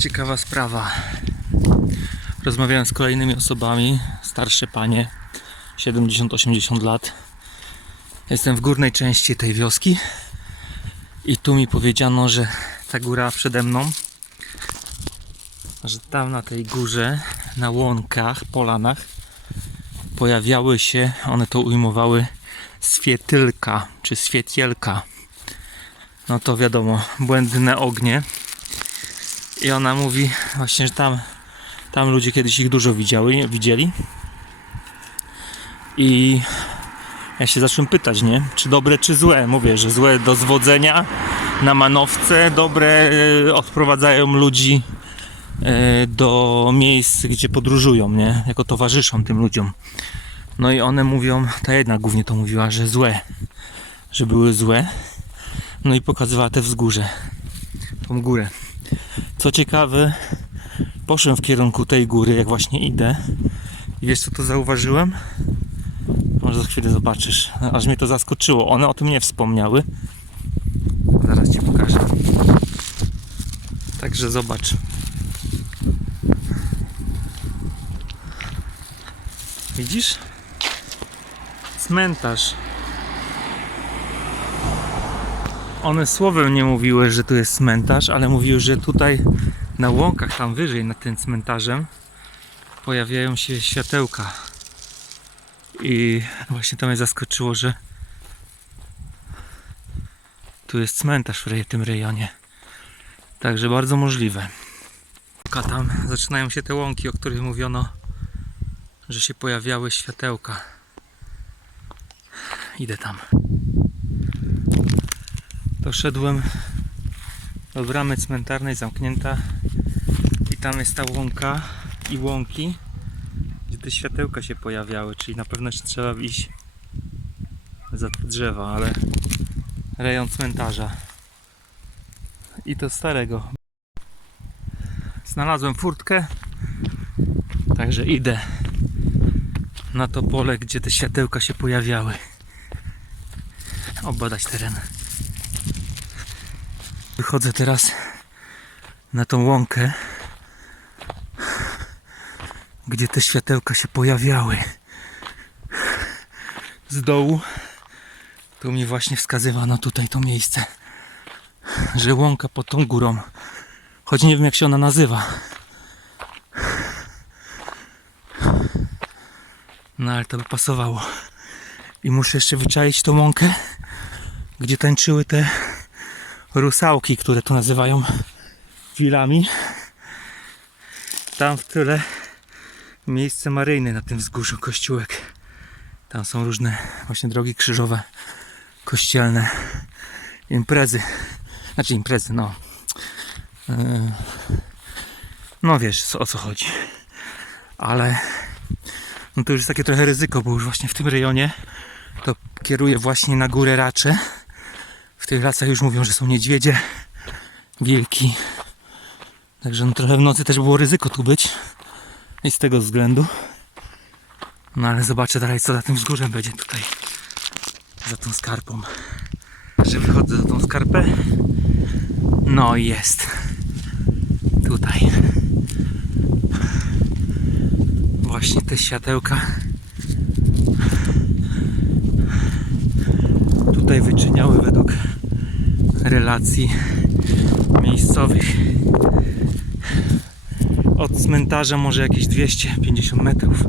ciekawa sprawa. Rozmawiałem z kolejnymi osobami, starsze panie, 70-80 lat. Jestem w górnej części tej wioski i tu mi powiedziano, że ta góra przede mną, że tam na tej górze, na łąkach, polanach pojawiały się, one to ujmowały świetylka czy świecielka. No to wiadomo, błędne ognie. I ona mówi właśnie, że tam, tam ludzie kiedyś ich dużo widziały, widzieli. I ja się zacząłem pytać, nie? Czy dobre, czy złe? Mówię, że złe do zwodzenia na manowce, dobre e, odprowadzają ludzi e, do miejsc, gdzie podróżują, nie? Jako towarzyszą tym ludziom. No i one mówią, ta jedna głównie to mówiła, że złe, że były złe. No i pokazywała te wzgórze, tą górę. Co ciekawe, poszłem w kierunku tej góry, jak właśnie idę. I wiesz co tu zauważyłem? Może za chwilę zobaczysz. Aż mnie to zaskoczyło. One o tym nie wspomniały. Zaraz ci pokażę. Także zobacz. Widzisz? Cmentarz. One słowem nie mówiły, że tu jest cmentarz, ale mówiły, że tutaj na łąkach, tam wyżej nad tym cmentarzem pojawiają się światełka. I właśnie to mnie zaskoczyło, że tu jest cmentarz w tym rejonie. Także bardzo możliwe. Tam zaczynają się te łąki, o których mówiono, że się pojawiały światełka. Idę tam. Doszedłem do bramy cmentarnej zamknięta i tam jest ta łąka i łąki, gdzie te światełka się pojawiały, czyli na pewno jeszcze trzeba iść za te drzewa, ale rejon cmentarza i to starego. Znalazłem furtkę, także idę na to pole, gdzie te światełka się pojawiały. Obadać teren. Wychodzę teraz na tą łąkę, gdzie te światełka się pojawiały. Z dołu tu mi właśnie wskazywano tutaj to miejsce, że łąka pod tą górą, choć nie wiem jak się ona nazywa. No ale to by pasowało. I muszę jeszcze wyczaić tą łąkę, gdzie tańczyły te rusałki, które tu nazywają wilami. Tam w tyle miejsce maryjne na tym wzgórzu, kościółek. Tam są różne właśnie drogi krzyżowe, kościelne, imprezy. Znaczy imprezy, no. Yy, No wiesz o co chodzi. Ale no to już jest takie trochę ryzyko, bo już właśnie w tym rejonie to kieruję właśnie na górę Racze. Tych lasach już mówią, że są niedźwiedzie, wilki. Także no trochę w nocy też było ryzyko tu być. I z tego względu. No ale zobaczę dalej co za tym wzgórzem będzie tutaj. Za tą skarpą. Że wychodzę za tą skarpę. No i jest. Tutaj. Właśnie te światełka. Tutaj wyczyniały według relacji miejscowych. Od cmentarza może jakieś 250 metrów